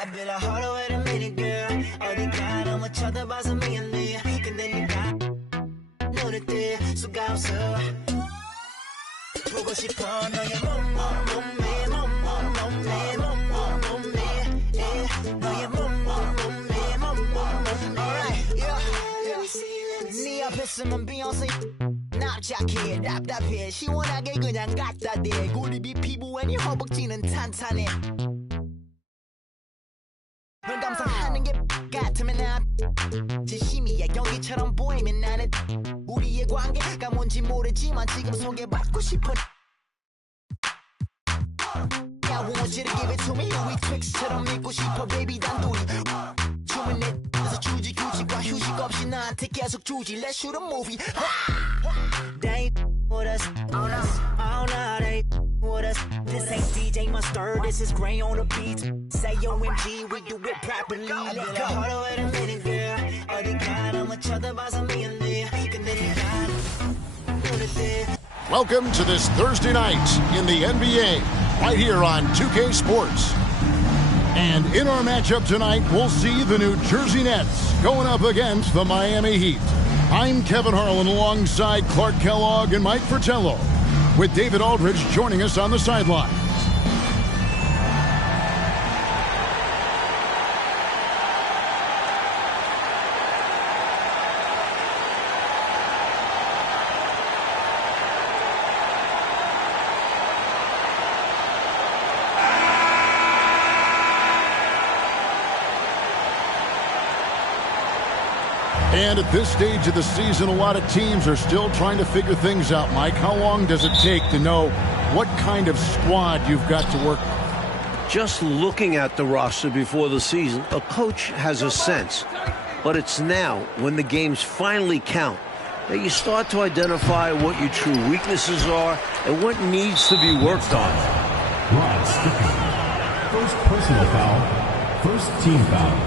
I bet I harder with a minute, girl. 어디 가 너무 쳐다봐서 미안해. 근데 네가 노릇해 수가 없어. 보고 싶어 너의 몸매 너의 몸매. Alright, yeah. 네 앞에 쓰면 비욘세 납작해 답답해 시원하게 그냥 갖다 대 굴립이 피부에 네 허벅지는 탄탄해. 널 감상하는 게 같으면 난 진심이야. 연기처럼 보이면 나는 우리의 관계가 뭔지 모르지만 지금 소개받고 싶어. I want you to give it to me. 우리 트릭스처럼 믿고 싶어 baby 단둘이 춤을 내서 주지 규칙과 휴식 없이 나한테 계속 주지. Let's shoot a movie. They with us all night. They with us. This ain't DJ Mustard. This is Gray on the beat. Say OMG, we do it properly. Let's go. Hold on, wait a minute, girl. 어디 가 너무 쳐다봐서 미안해. 근데 네가 노릇해. Welcome to this Thursday night in the NBA, right here on 2K Sports. And in our matchup tonight, we'll see the New Jersey Nets going up against the Miami Heat. I'm Kevin Harlan alongside Clark Kellogg and Mike Fratello, with David Aldridge joining us on the sidelines. And at this stage of the season, a lot of teams are still trying to figure things out, Mike. How long does it take to know what kind of squad you've got to work with? Just looking at the roster before the season, a coach has a sense. But it's now, when the games finally count, that you start to identify what your true weaknesses are and what needs to be worked on. Rod Sticky. First personal foul. First team foul.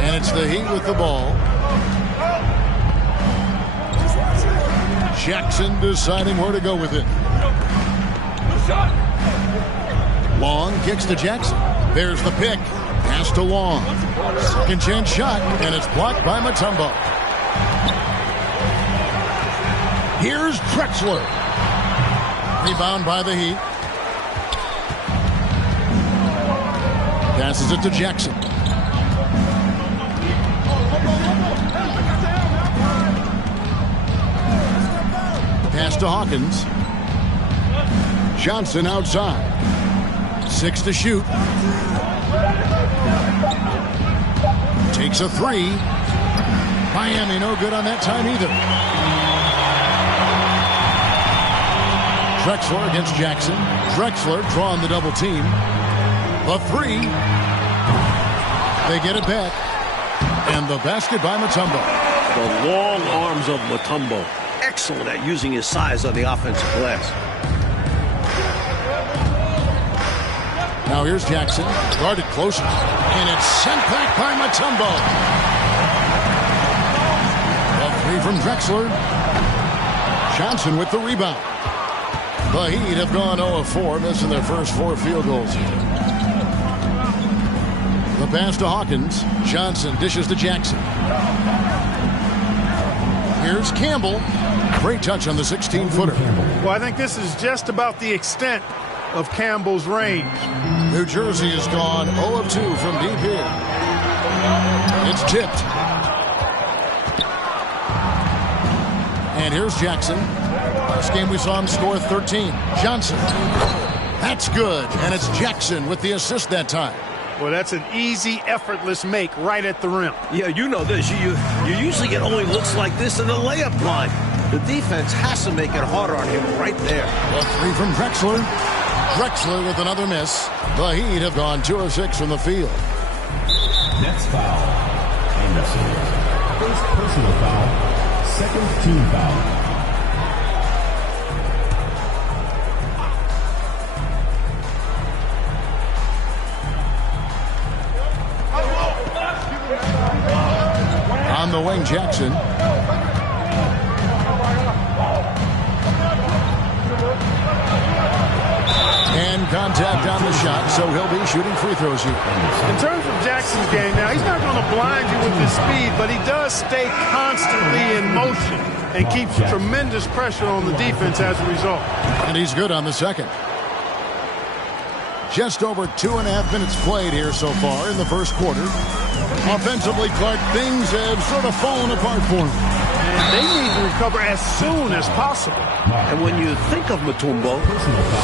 And it's the Heat with the ball. Jackson deciding where to go with it. Long kicks to Jackson. There's the pick. Pass to Long. Second chance shot, and it's blocked by Mutombo. Here's Drexler. Rebound by the Heat. Passes it to Jackson. Pass to Hawkins. Johnson outside. 6 to shoot. Takes a three. Miami no good on that time either. Drexler against Jackson. Drexler drawing the double team. The three. They get it back. And the basket by Mutombo. The long arms of Mutombo. Excellent at using his size on the offensive glass. Now here's Jackson, guarded closer, and it's sent back by Mutombo. A three from Drexler. Johnson with the rebound. The Heat have gone 0 of 4, missing their first 4 field goals. The pass to Hawkins. Johnson dishes to Jackson. Here's Campbell. Great touch on the 16-footer. Well, I think this is just about the extent of Campbell's range. New Jersey has gone 0 of 2 from deep here. It's tipped. And here's Jackson. Last game we saw him score 13. Johnson. That's good. And it's Jackson with the assist that time. Well, that's an easy, effortless make right at the rim. Yeah, you know this. You usually get only looks like this in the layup line. The defense has to make it harder on him right there. A three from Drexler. Drexler with another miss. The Heat have gone 2 of 6 from the field. Nets foul. Anderson. First personal foul. Second team foul. On the wing, Jackson. contact on the shot, so he'll be shooting free throws here. In terms of Jackson's game now, he's not going to blind you with his speed, but he does stay constantly in motion and keeps tremendous pressure on the defense as a result. And he's good on the second. Just over 2.5 minutes played here so far in the first quarter. Offensively, Clark, things have sort of fallen apart for him. And they need to recover as soon as possible. And when you think of Mutombo,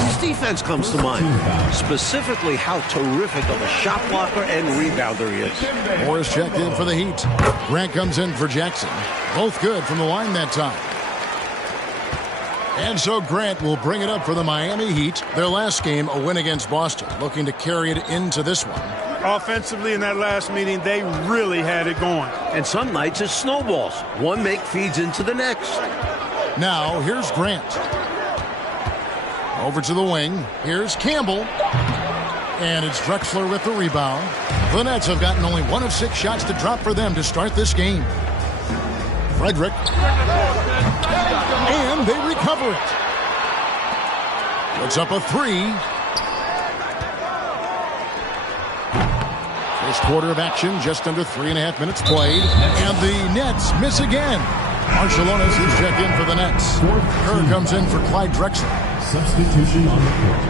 his defense comes to mind. Specifically, how terrific of a shot blocker and rebounder he is. Morris checked in for the Heat. Grant comes in for Jackson. Both good from the line that time. And so Grant will bring it up for the Miami Heat. Their last game, a win against Boston, looking to carry it into this one. Offensively in that last meeting, they really had it going. And some nights it snowballs. One make feeds into the next. Now, here's Grant. Over to the wing. Here's Campbell. And it's Drexler with the rebound. The Nets have gotten only 1 of 6 shots to drop for them to start this game. Frederick. And they recover it. Puts up a 3. First quarter of action, just under 3.5 minutes played. And the Nets miss again. Marciulionis is checked in for the Nets. Kerr comes in for Clyde Drexler. Substitution on the court.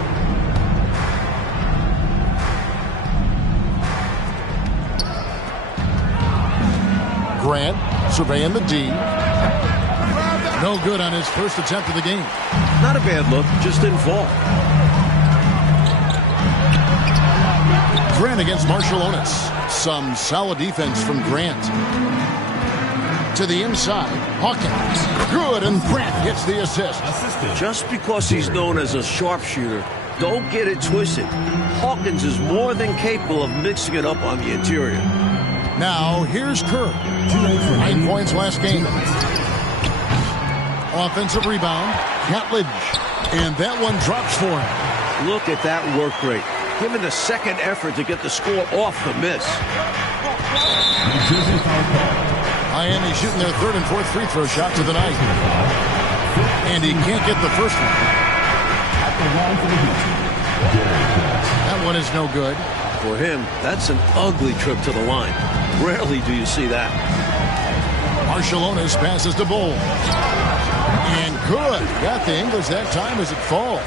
Grant surveying the D. No good on his first attempt of the game. Not a bad look, just didn't fall. Grant against Marciulionis. Some solid defense from Grant. To the inside, Hawkins. Good, and Grant gets the assist. Just because he's known as a sharpshooter, don't get it twisted. Hawkins is more than capable of mixing it up on the interior. Now, here's Kerr. 9 points last game. Offensive rebound, Catledge. And that one drops for him. Look at that work rate. Given the second effort to get the score off the miss. Miami shooting their 3rd and 4th free throw shots of the night. And he can't get the first one. That one is no good. For him, that's an ugly trip to the line. Rarely do you see that. Marciulionis passes to Bull. And good. Got the English that time as it falls.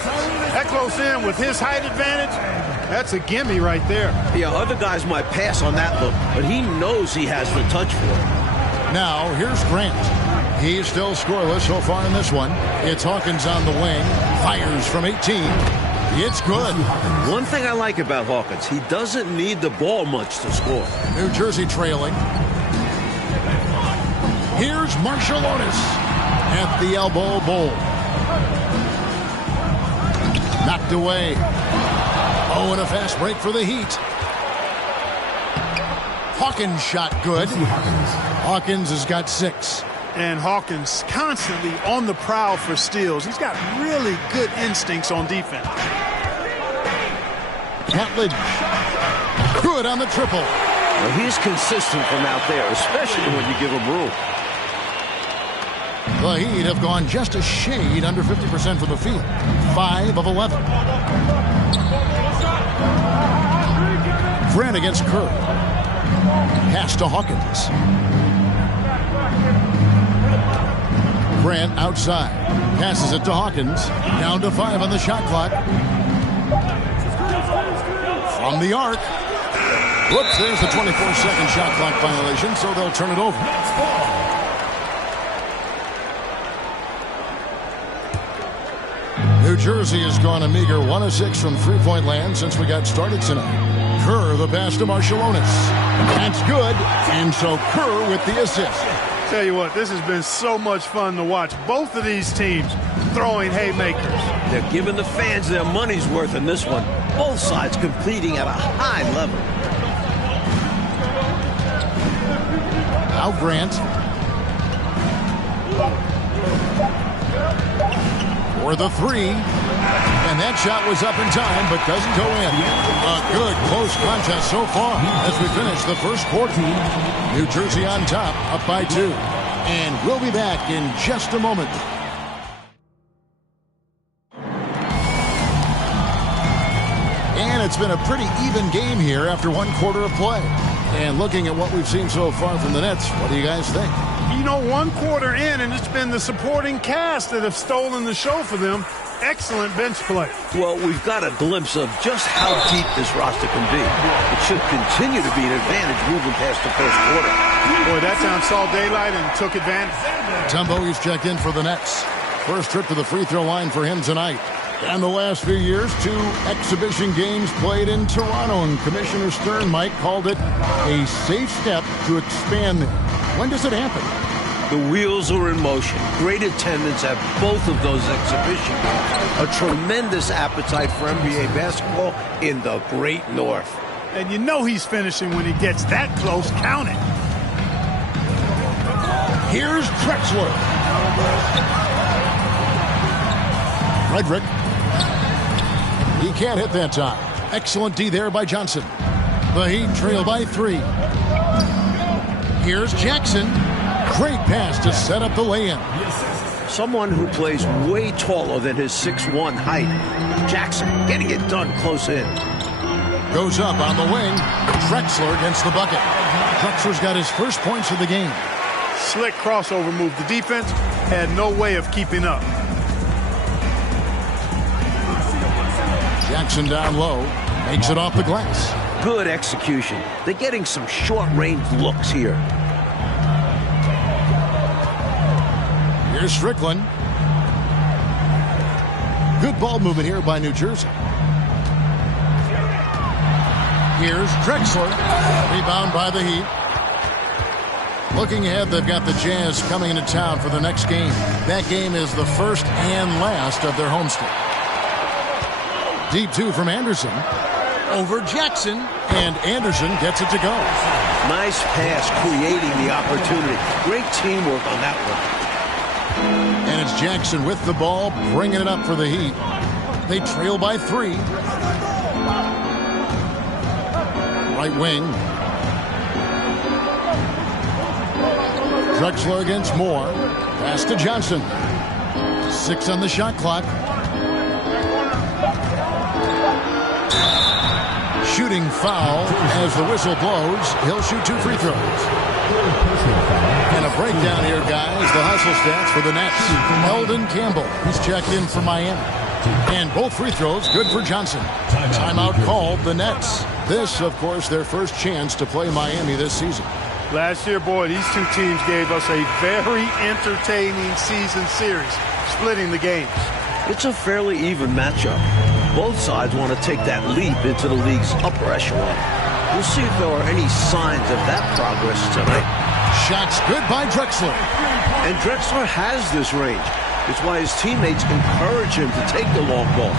That close in with his height advantage, that's a gimme right there. Yeah, other guys might pass on that look, but he knows he has the touch for it. Now, here's Grant. He's still scoreless so far in this one. It's Hawkins on the wing. Fires from 18. It's good. One thing I like about Hawkins, he doesn't need the ball much to score. New Jersey trailing. Here's Marciulionis at the elbow. Bowl. Knocked away. Oh, and a fast break for the Heat. Hawkins shot good. Hawkins has got 6. And Hawkins constantly on the prowl for steals. He's got really good instincts on defense. Catledge. Good on the triple. Well, he's consistent from out there, especially when you give him room. The Heat have gone just a shade under 50% from the field. 5 of 11. Grant against Kerr. Pass to Hawkins. Grant outside. Passes it to Hawkins. Down to 5 on the shot clock. From the arc. Whoops, there's the 24-second shot clock violation, so they'll turn it over. New Jersey has gone a meager 1 of 6 from three-point land since we got started tonight. Kerr, the pass to Marciulionis. That's good, and so Kerr with the assist. Tell you what, this has been so much fun to watch. Both of these teams throwing haymakers. They're giving the fans their money's worth in this one. Both sides competing at a high level. Now Grant. For the 3. And that shot was up in time, but doesn't go in. A good close contest so far as we finish the first quarter. New Jersey on top, up by 2. And we'll be back in just a moment. it's been a pretty even game here after one quarter of play. And looking at what we've seen so far from the Nets, what do you guys think? You know, one quarter in, and it's been the supporting cast that have stolen the show for them. Excellent bench play. Well, we've got a glimpse of just how deep this roster can be. It should continue to be an advantage moving past the first quarter. Boy, that time saw daylight and took advantage. Tumbo, he's checked in for the Nets. First trip to the free throw line for him tonight. And the last few years, 2 exhibition games played in Toronto, and Commissioner Stern, Mike, called it a safe step to expand there. When does it happen? The wheels are in motion. Great attendance at both of those exhibition games. A tremendous appetite for NBA basketball in the Great North. And you know he's finishing when he gets that close. Count it. Here's Drexler. Frederick. He can't hit that time. Excellent D there by Johnson. The Heat trail by 3. Here's Jackson. Great pass to set up the lay-in. Someone who plays way taller than his 6'1" height. Jackson getting it done close in. Goes up on the wing. Drexler against the bucket. Drexler's got his first points of the game. Slick crossover move. The defense had no way of keeping up. Jackson down low. Makes it off the glass. Good execution. They're getting some short-range looks here. Here's Strickland. Good ball movement here by New Jersey. Here's Drexler. Rebound by the Heat. Looking ahead, they've got the Jazz coming into town for the next game. That game is the first and last of their homestand. Deep 2 from Anderson. Over Jackson. And Anderson gets it to go. Nice pass creating the opportunity. Great teamwork on that one. And it's Jackson with the ball, bringing it up for the Heat. They trail by 3. Right wing. Drexler against Moore. Pass to Johnson. 6 on the shot clock. Shooting foul as the whistle blows. He'll shoot 2 free throws. And a breakdown here, guys. The hustle stats for the Nets. Eldon Campbell, he's checked in for Miami. And both free throws good for Johnson. Timeout called the Nets. This, of course, their first chance to play Miami this season. Last year, boy, these two teams gave us a very entertaining season series, splitting the games. It's a fairly even matchup. Both sides want to take that leap into the league's upper echelon. We'll see if there are any signs of that progress tonight. Shots good by Drexler. And Drexler has this range. It's why his teammates encourage him to take the long ball.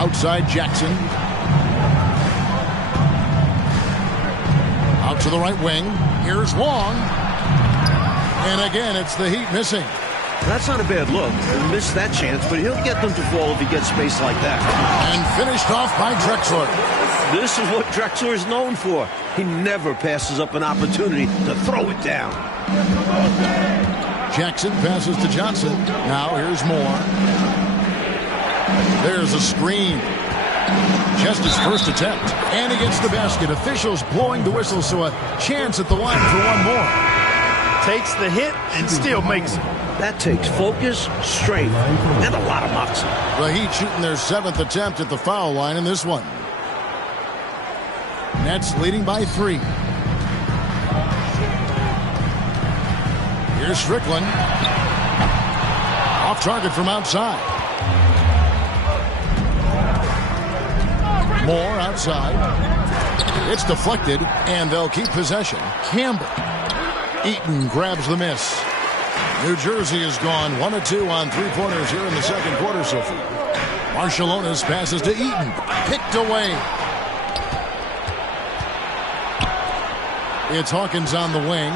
Outside Jackson. Out to the right wing. Here's Long. And again, it's the Heat missing. That's not a bad look. He'll miss that chance, but he'll get them to fall if he gets space like that. And finished off by Drexler. This is what Drexler is known for. He never passes up an opportunity to throw it down. Jackson passes to Johnson. Now here's Moore. There's a screen. Just his first attempt. And he gets the basket. Officials blowing the whistle, so a chance at the line for one more. Takes the hit and still makes it. That takes focus, strength, and a lot of moxie. The Heat shooting their 7th attempt at the foul line in this one. Nets leading by 3. Here's Strickland. Off target from outside. Moore outside. It's deflected, and they'll keep possession. Campbell. Eaton grabs the miss. New Jersey has gone 1 of 2 on 3-pointers here in the second quarter so far. Marciulionis passes to Eaton. Picked away. It's Hawkins on the wing.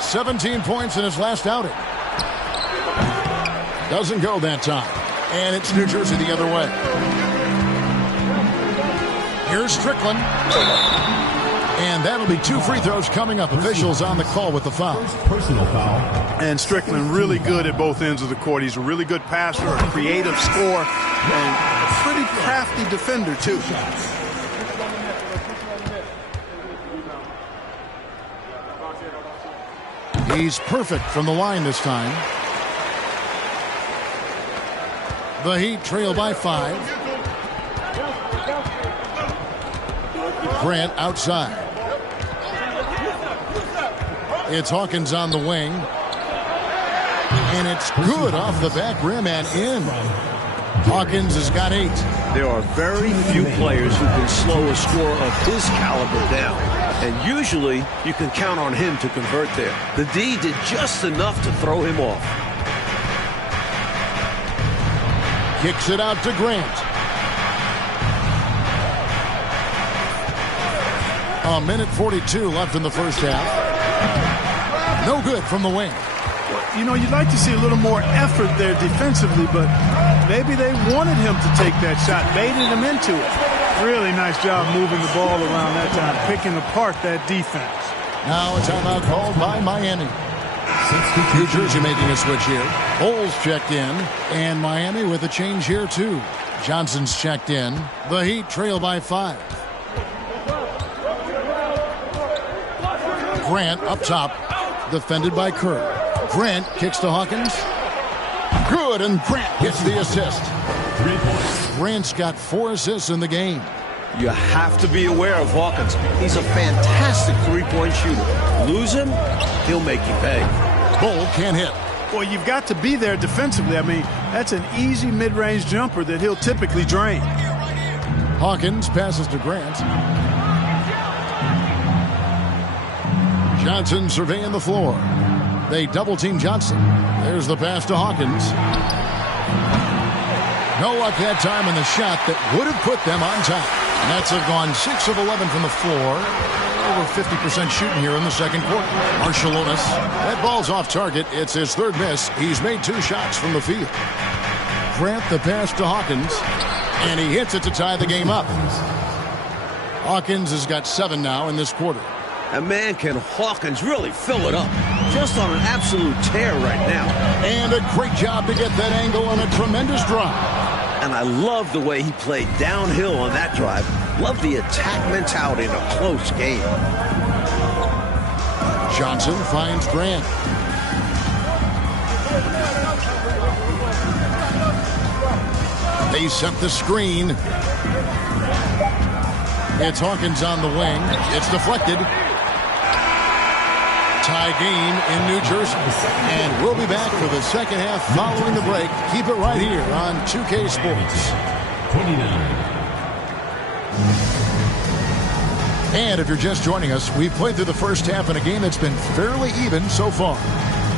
17 points in his last outing. Doesn't go that time. And it's New Jersey the other way. Here's Strickland. And that'll be 2 free throws coming up. Officials on the call with the foul. Personal foul. And Strickland really good at both ends of the court. He's a really good passer, a creative scorer, and a pretty crafty defender, too. He's perfect from the line this time. The Heat trail by 5. Grant outside. It's Hawkins on the wing. And it's good off the back rim and in. Hawkins has got 8. There are very few players who can slow a scorer of his caliber down. And usually you can count on him to convert there. The D did just enough to throw him off. Kicks it out to Grant. A minute 42 left in the first half. No good from the wing. You know, you'd like to see a little more effort there defensively, but maybe they wanted him to take that shot, baited him into it. Really nice job moving the ball around that time, picking apart that defense. Now a timeout called by Miami. New Jersey making a switch here. Bulls checked in, and Miami with a change here too. Johnson's checked in. The Heat trail by 5. Grant up top, defended by Kerr. Grant kicks to Hawkins. Good, and Grant gets the assist. Grant's got 4 assists in the game. You have to be aware of Hawkins. He's a fantastic three-point shooter. Lose him, he'll make you pay. Bull can't hit. Well, you've got to be there defensively. I mean, that's an easy mid-range jumper that he'll typically drain. Hawkins passes to Grant. Johnson surveying the floor. They double-team Johnson. There's the pass to Hawkins. No luck that time in the shot that would have put them on top. Nets have gone 6 of 11 from the floor. Over 50% shooting here in the second quarter. Marciulionis. That ball's off target. It's his 3rd miss. He's made 2 shots from the field. Grant the pass to Hawkins. And he hits it to tie the game up. Hawkins has got 7 now in this quarter. And man, can Hawkins really fill it up. Just on an absolute tear right now. And a great job to get that angle on a tremendous drive. And I love the way he played downhill on that drive. Love the attack mentality in a close game. Johnson finds Grant. They set the screen. It's Hawkins on the wing. It's deflected. Tie game in New Jersey. And we'll be back for the second half following the break. Keep it right here on 2K Sports. 29. And if you're just joining us, we've played through the first half in a game that's been fairly even so far.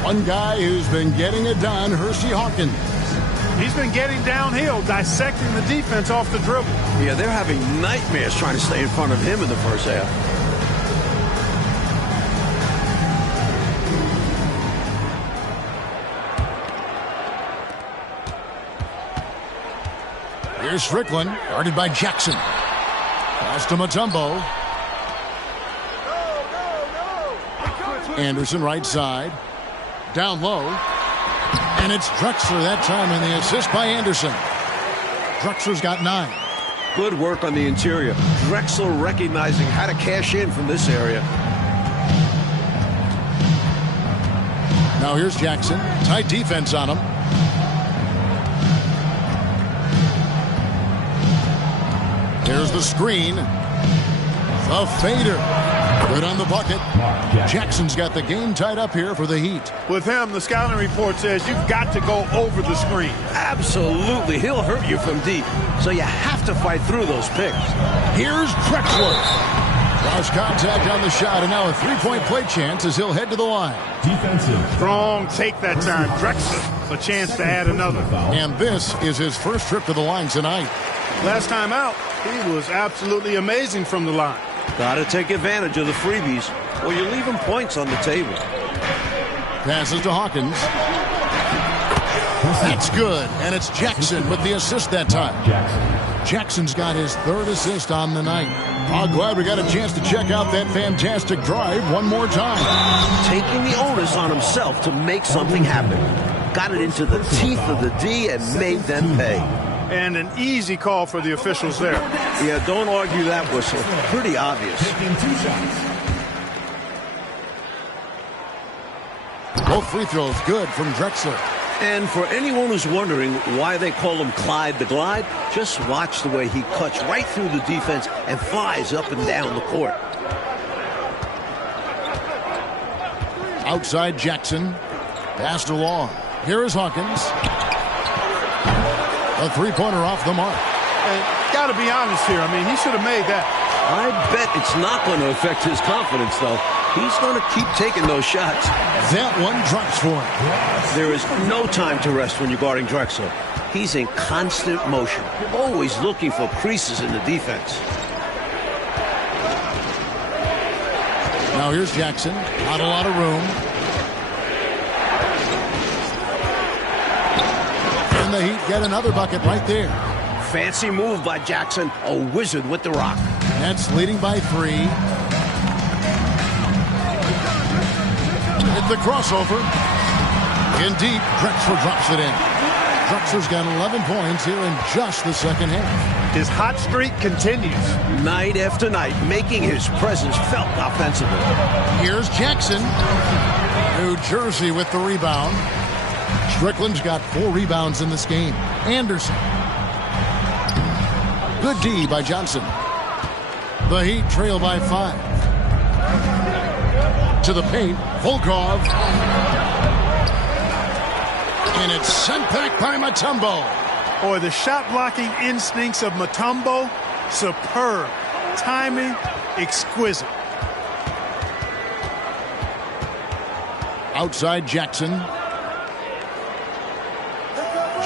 One guy who's been getting it done, Hersey Hawkins. He's been getting downhill, dissecting the defense off the dribble. Yeah, they're having nightmares trying to stay in front of him in the first half. Here's Strickland, guarded by Jackson. Pass to Mutombo. Anderson right side. Down low. And it's Drexler that time, and the assist by Anderson. Drexler's got 9. Good work on the interior. Drexler recognizing how to cash in from this area. Now here's Jackson. Tight defense on him. Here's the screen. The fader. Good on the bucket. Jackson's got the game tied up here for the Heat. With him, the scouting report says you've got to go over the screen. Absolutely. He'll hurt you from deep. So you have to fight through those picks. Here's Drexler. Cross contact on the shot, and now a 3-point play chance as he'll head to the line. Defensive. Strong take that time. Drexler, a chance to add another. And this is his first trip to the line tonight. Last time out, he was absolutely amazing from the line. Got to take advantage of the freebies, or you're leaving points on the table. Passes to Hawkins. That's good, and it's Jackson with the assist that time. Jackson's got his 3rd assist on the night. I'm glad we got a chance to check out that fantastic drive one more time. Taking the onus on himself to make something happen. Got it into the teeth of the D and made them pay. And an easy call for the officials there. Yeah, don't argue that whistle. Pretty obvious. Taking 2 shots. Both free throws good from Drexler. And for anyone who's wondering why they call him Clyde the Glide, just watch the way he cuts right through the defense and flies up and down the court. Outside Jackson. Passed along. Here is Hawkins. A three-pointer off the mark. And got to be honest here. I mean, he should have made that. I bet it's not going to affect his confidence, though. He's going to keep taking those shots. That one drops for him. There is no time to rest when you're guarding Drexler. He's in constant motion, always looking for creases in the defense. Now here's Jackson. Not a lot of room. And the Heat get another bucket right there. Fancy move by Jackson, a wizard with the rock. Nets leading by 3. Hit the crossover. In deep, Drexler drops it in. Drexler's got 11 points here in just the second half. His hot streak continues. Night after night, making his presence felt offensively. Here's Jackson. New Jersey with the rebound. Strickland's got 4 rebounds in this game. Anderson. Good D by Johnson. The Heat trail by 5. To the paint, Volkov. And it's sent back by Mutombo. Boy, the shot blocking instincts of Mutombo, superb. Timing, exquisite. Outside Jackson.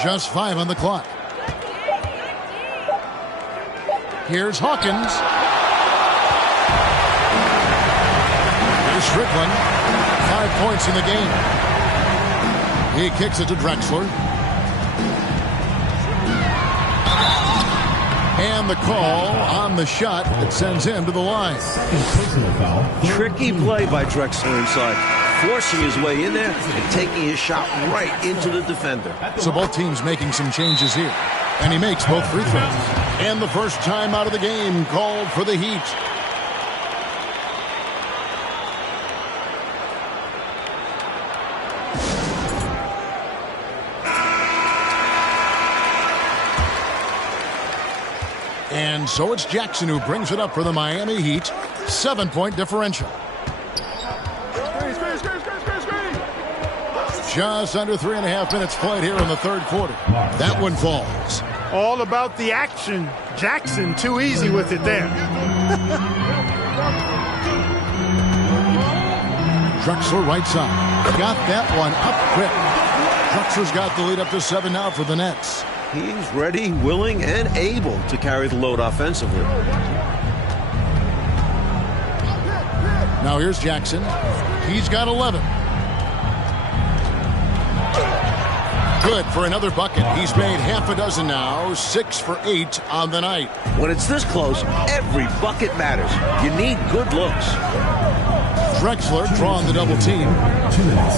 Just 5 on the clock. Here's Hawkins. Here's Strickland. 5 points in the game. He kicks it to Drexler. And the call on the shot that sends him to the line. Personal foul. Tricky play by Drexler inside, forcing his way in there and taking his shot right into the defender. So both teams making some changes here. And he makes both free throws. And the first time out of the game called for the Heat. And so it's Jackson who brings it up for the Miami Heat. 7-point differential. Just under 3.5 minutes played here in the third quarter. That one falls. All about the action. Jackson too easy with it there. Drexler right side. Got that one up quick. Drexler's got the lead up to 7 now for the Nets. He's ready, willing, and able to carry the load offensively. Now here's Jackson. He's got 11. Good for another bucket. He's made half a dozen now. 6 for 8 on the night. When it's this close, every bucket matters. You need good looks. Drexler drawing the double team. 2 minutes.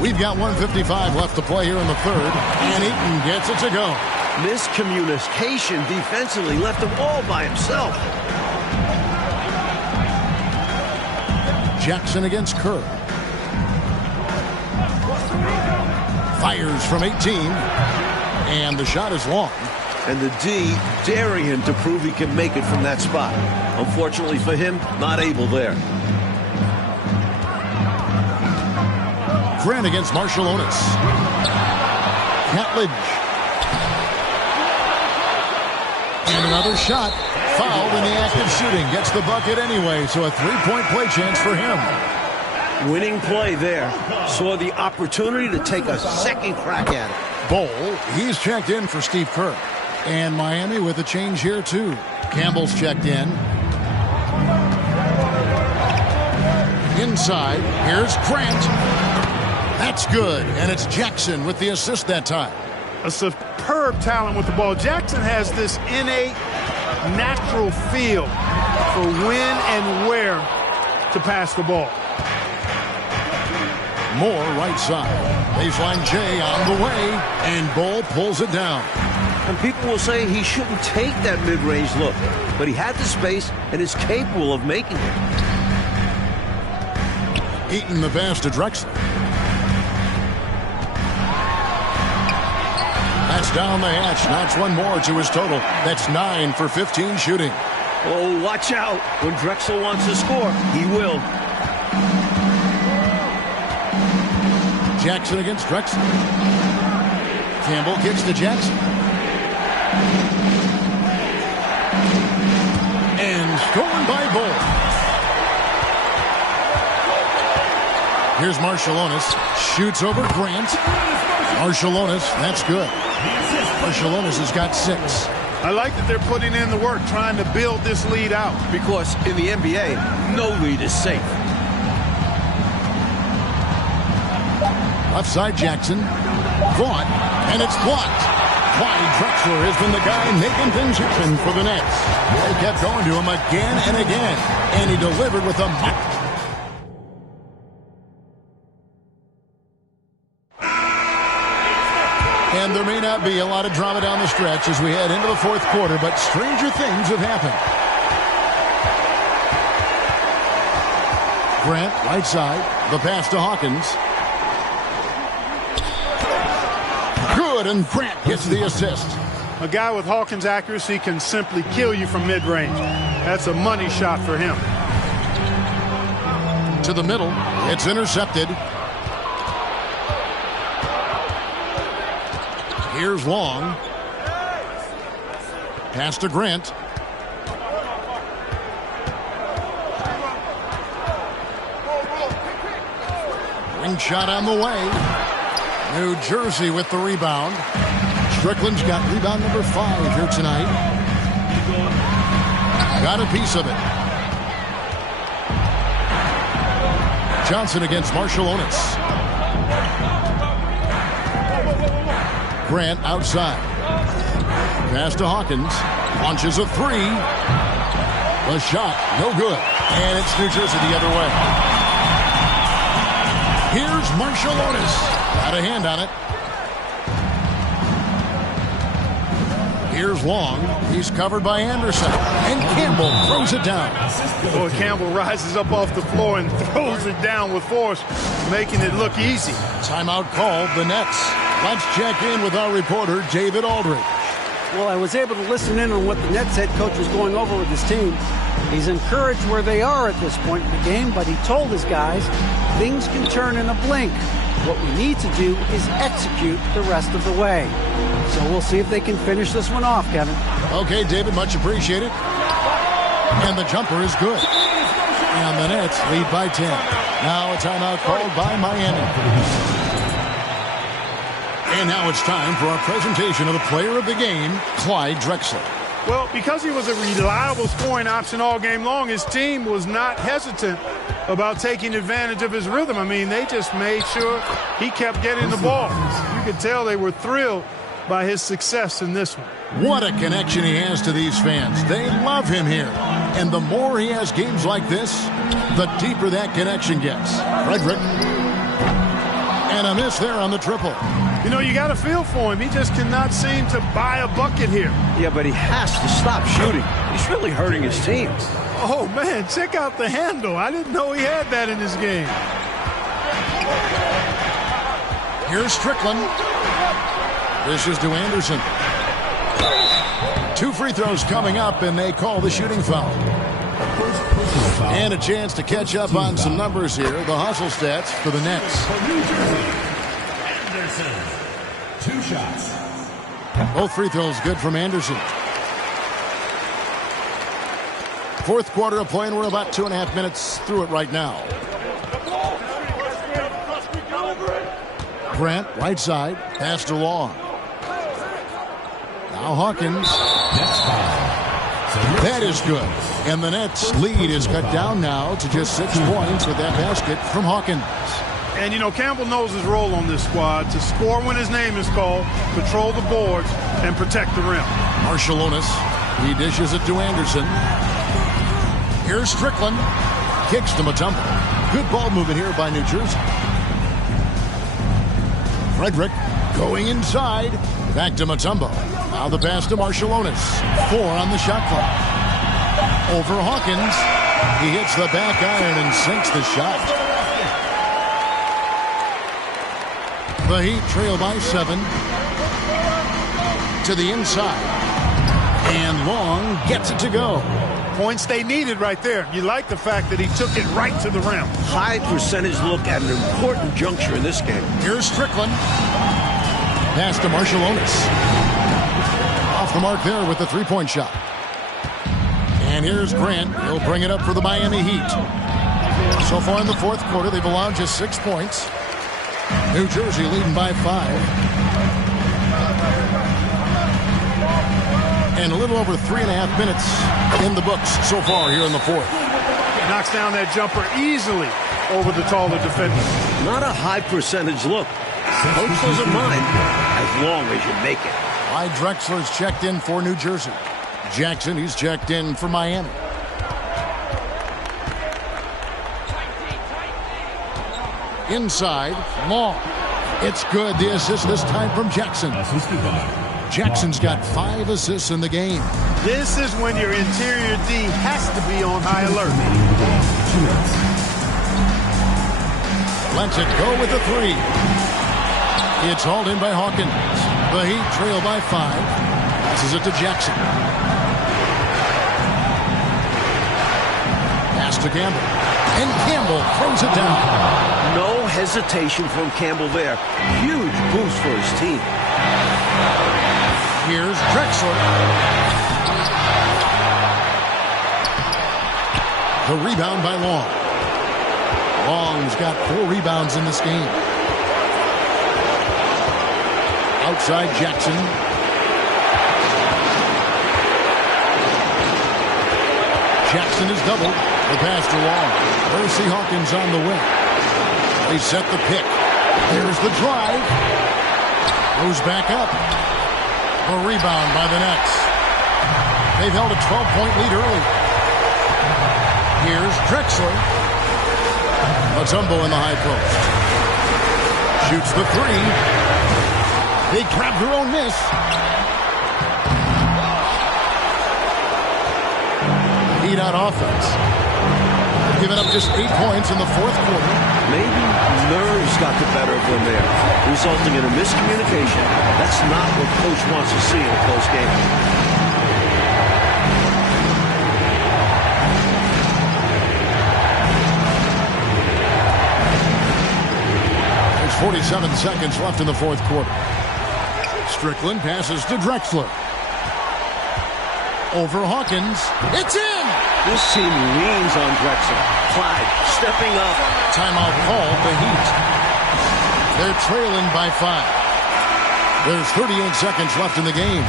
We've got 1:55 left to play here in the third. And Eaton gets it to go. Miscommunication defensively left him all by himself. Jackson against Kerr. Fires from 18. And the shot is long. And the D daring him to prove he can make it from that spot. Unfortunately for him, not able there. Grant against Marshallonis. Catledge. And another shot. Fouled in the act of shooting. Gets the bucket anyway, so a 3-point play chance for him. Winning play there. Saw the opportunity to take a second crack at it. Bowl, he's checked in for Steve Kerr. And Miami with a change here, too. Campbell's checked in. Inside, here's Grant. That's good, and it's Jackson with the assist that time. a superb talent with the ball. Jackson has this innate, natural feel for when and where to pass the ball. Moore right side. Baseline J on the way, and Bull pulls it down. And people will say he shouldn't take that mid-range look, but he had the space and is capable of making it. Eaton the pass to Drexler. That's down the hatch. Knocks one more to his total. That's 9 for 15 shooting. Oh, watch out. When Drexler wants to score, he will. Jackson against Drexler. Campbell kicks to Jackson. And stolen by Bull. Here's Marshallonis. Shoots over Grant. Marshallonis, that's good. Marshallonis has got 6. I like that they're putting in the work, trying to build this lead out. Because in the NBA, no lead is safe. Left side Jackson. Vaught, and it's blocked. Clyde Drexler has been the guy making things happen for the Nets. They kept going to him again and again, and he delivered with a... And there may not be a lot of drama down the stretch as we head into the fourth quarter, but stranger things have happened. Grant, right side, the pass to Hawkins. Good, and Grant gets the assist. A guy with Hawkins' accuracy can simply kill you from mid-range. That's a money shot for him. To the middle, it's intercepted. Here's Long. Pass to Grant. Wing shot on the way. New Jersey with the rebound. Strickland's got rebound number 5 here tonight. Got a piece of it. Johnson against Marshallonis. Grant outside. Pass to Hawkins. Launches a 3. The shot, no good. And it's New Jersey the other way. Here's Marshallonis. Got a hand on it. Here's Long. He's covered by Anderson. And Campbell throws it down. Boy, Campbell rises up off the floor and throws it down with force, making it look easy. Timeout called, the Nets. Let's check in with our reporter, David Aldridge. Well, I was able to listen in on what the Nets head coach was going over with his team. He's encouraged where they are at this point in the game, but he told his guys things can turn in a blink. What we need to do is execute the rest of the way. So we'll see if they can finish this one off, Kevin. Okay, David, much appreciated. And the jumper is good. And the Nets lead by 10. Now a timeout called by Miami. And now it's time for our presentation of the player of the game, Clyde Drexler. Well, because he was a reliable scoring option all game long, his team was not hesitant about taking advantage of his rhythm. I mean, they just made sure he kept getting the ball. You could tell they were thrilled by his success in this one. What a connection he has to these fans. They love him here. And the more he has games like this, the deeper that connection gets. Frederick. And a miss there on the triple. You know, you got a feel for him. He just cannot seem to buy a bucket here. Yeah, but he has to stop shooting. He's really hurting his team. Oh, man, check out the handle. I didn't know he had that in his game. Here's Strickland. This is to Anderson. 2 free throws coming up, and they call the shooting foul. And a chance to catch up on some numbers here. The hustle stats for the Nets. Anderson. 2 shots. Both free throws good from Anderson. Fourth quarter of play, and we're about 2.5 minutes through it right now. Grant, right side, pass to Long. Now Hawkins. That is good. And the Nets' lead is cut down now to just 6 points with that basket from Hawkins. And, you know, Campbell knows his role on this squad: to score when his name is called, patrol the boards, and protect the rim. Marciulionis, he dishes it to Anderson. Here's Strickland. Kicks to Mutombo. Good ball movement here by New Jersey. Frederick going inside. Back to Mutombo. Now the pass to Marciulionis. 4 on the shot clock. Over Hawkins. He hits the back iron and sinks the shot. The Heat trail by 7. To the inside. And Long gets it to go. Points they needed right there. You like the fact that he took it right to the rim. High percentage look at an important juncture in this game. Here's Strickland. Pass to Marciulionis. Off the mark there with the three-point shot. And here's Grant. He'll bring it up for the Miami Heat. So far in the fourth quarter, they've allowed just 6 points. New Jersey leading by 5. And a little over 3.5 minutes in the books so far here in the fourth. Knocks down that jumper easily over the taller defender. Not a high percentage look. Coach doesn't mind as long as you make it. Clyde Drexler's checked in for New Jersey. Jackson, he's checked in for Miami. Inside, Long. It's good. The assist this time from Jackson. Jackson's got 5 assists in the game. This is when your interior D has to be on high alert. Lets it go with the 3. It's hauled in by Hawkins. The Heat trail by 5. Passes it to Jackson. Pass to Campbell. And Campbell throws it down. No hesitation from Campbell there. Huge boost for his team. Here's Drexler. The rebound by Long. Long's got 4 rebounds in this game. Outside Jackson. Jackson is doubled. The pass to Long. Percy Hawkins on the wing. They set the pick. Here's the drive. Goes back up. A rebound by the Nets. They've held a 12-point lead early. Here's Drexler. Mutombo in the high post. Shoots the 3. They grab their own miss. Heat on offense. Giving up just 8 points in the fourth quarter. Maybe nerves got the better of them there, resulting in a miscommunication. That's not what Coach wants to see in a close game. There's 47 seconds left in the fourth quarter. Strickland passes to Drexler. Over Hawkins. It's in! This team leans on Drexler. Clyde stepping up. Timeout called the Heat. They're trailing by 5. There's 38 seconds left in the game.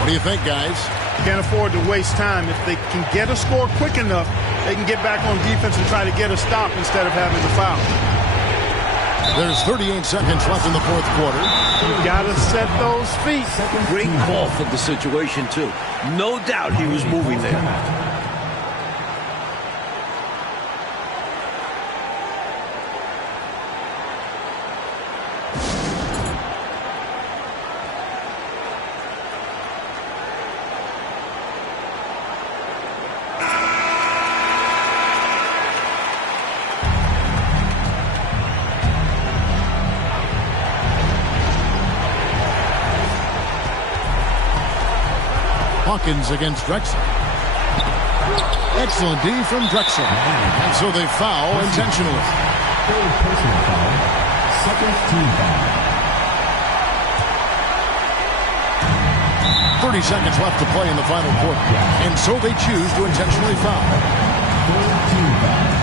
What do you think, guys? Can't afford to waste time. If they can get a score quick enough, they can get back on defense and try to get a stop instead of having to foul. There's 38 seconds left in the fourth quarter. You gotta set those feet. Great call for the situation, too. No doubt he was moving there. Hawkins against Drexler. Excellent D from Drexler. And so they foul intentionally. Third personal foul. Second team foul. 30 seconds left to play in the final quarter. And so they choose to intentionally foul. Third team foul.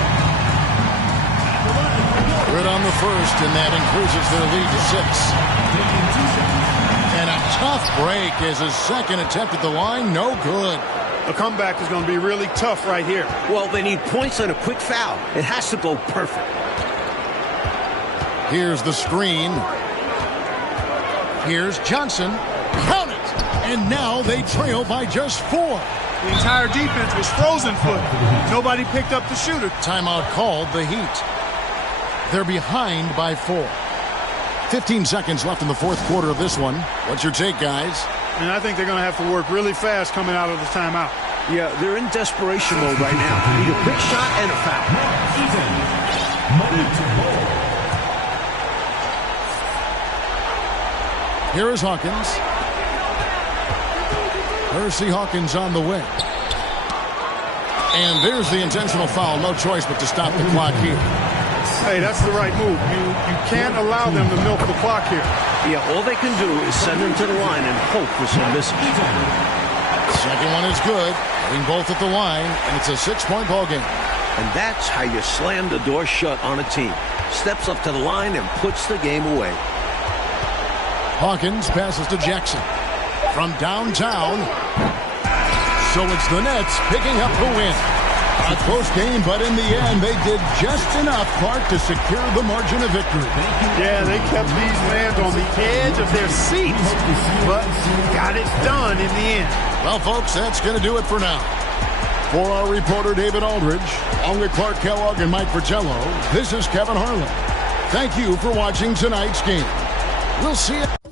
Good on the first, and that increases their lead to 6. And a tough break as his second attempt at the line, no good. A comeback is going to be really tough right here. Well, they need points on a quick foul. It has to go perfect. Here's the screen. Here's Johnson. Count it! And now they trail by just 4. The entire defense was frozen foot. Nobody picked up the shooter. Timeout called, the Heat. They're behind by 4. 15 seconds left in the fourth quarter of this one. What's your take, guys? And I think they're going to have to work really fast coming out of the timeout. Yeah, they're in desperation mode right now. Need a quick shot and a foul. Here is Hawkins. Percy Hawkins on the way. And there's the intentional foul. No choice but to stop the clock here. Hey, that's the right move. You can't allow them to milk the clock here. Yeah, all they can do is send them to the line and hope for some misses. Second one is good. Hitting both at the line, and it's a 6-point ball game. And that's how you slam the door shut on a team. Steps up to the line and puts the game away. Hawkins passes to Jackson. From downtown. So it's the Nets picking up the win. A close game, but in the end, they did just enough, Clark, to secure the margin of victory. Yeah, they kept these fans on the edge of their seats, but got it done in the end. Well, folks, that's going to do it for now. For our reporter, David Aldridge, along with Clark Kellogg and Mike Fratello, this is Kevin Harlan. Thank you for watching tonight's game. We'll see you.